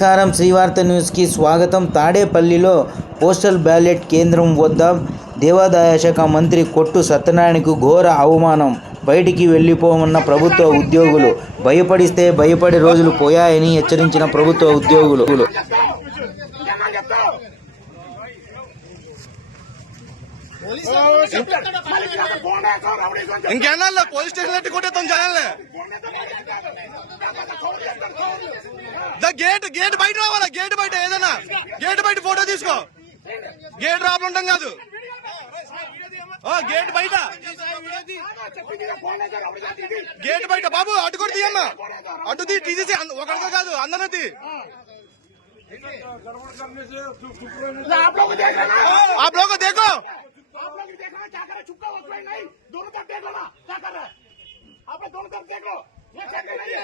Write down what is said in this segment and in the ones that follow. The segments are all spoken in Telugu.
నమస్కారం. శ్రీవార్త న్యూస్కి స్వాగతం. తాడేపల్లిలో పోస్టల్ బ్యాలెట్ కేంద్రం వద్ద దేవాదాయ శాఖ మంత్రి కొట్టు సత్యనారాయణకు ఘోర అవమానం. బయటికి వెళ్ళిపోమన్న ప్రభుత్వ ఉద్యోగులు. భయపడిస్తే భయపడే రోజులు పోయాయని హెచ్చరించిన ప్రభుత్వ ఉద్యోగులు. ఇంకెన్నాళ్ళు? పోలీస్ స్టేషన్ కొట్టేస్తాం జనాల్ని. గేట్ గేట్ బయట రావాలా గేట్ బయట ఏదైనా గేట్ బయట ఫోటో తీసుకో గేట్ రాపలు ఉంటాం కాదు ఆ, గేట్ బయట గేట్ బయట బాబు అటు కూడా తీయమ్మా అటు తీ తీసేసి ఒకరితో కాదు అందరూ తీ आप लोग देख रहे हैं ఆ బ్లోక్ దేకో आप लोग देख रहे हैं क्या कर रहे हैं चुपका वक्त नहीं दोनों तरफ देख लो ना क्या कर रहे हैं आप लोग दोनों तरफ देख लो ये check कर रही है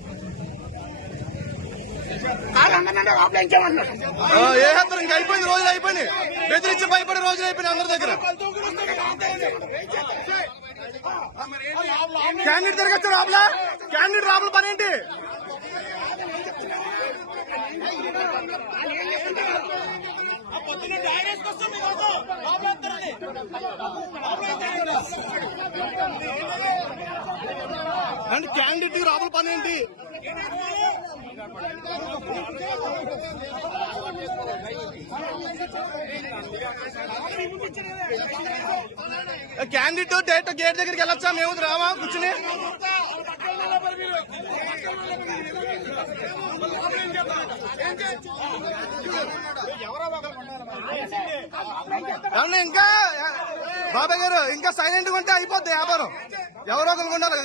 ఏహత్తరం ఇంకా అయిపోయింది రోజులు అయిపోయినాయి. బెదిరించి భయపడే రోజులు అయిపోయినాయి అందరి దగ్గర. క్యాండిడేట్ తిరగచ్చు రాబులా? క్యాండిడేట్ రాబుల పని ఏంటి? అంటే క్యాండిడేట్ లోపల పని ఏంటి? క్యాండిడేట్ డైరెక్ట్ గేట్ దగ్గరికి వెళ్ళొచ్చా? మేము రావా? కూర్చుని? ఏమన్నా ఇంకా బాబాయ్ గారు ఇంకా సైలెంట్గా ఉంటే అయిపోద్ది వ్యాపారం. ఎవరో ఒకరు ఉండాలి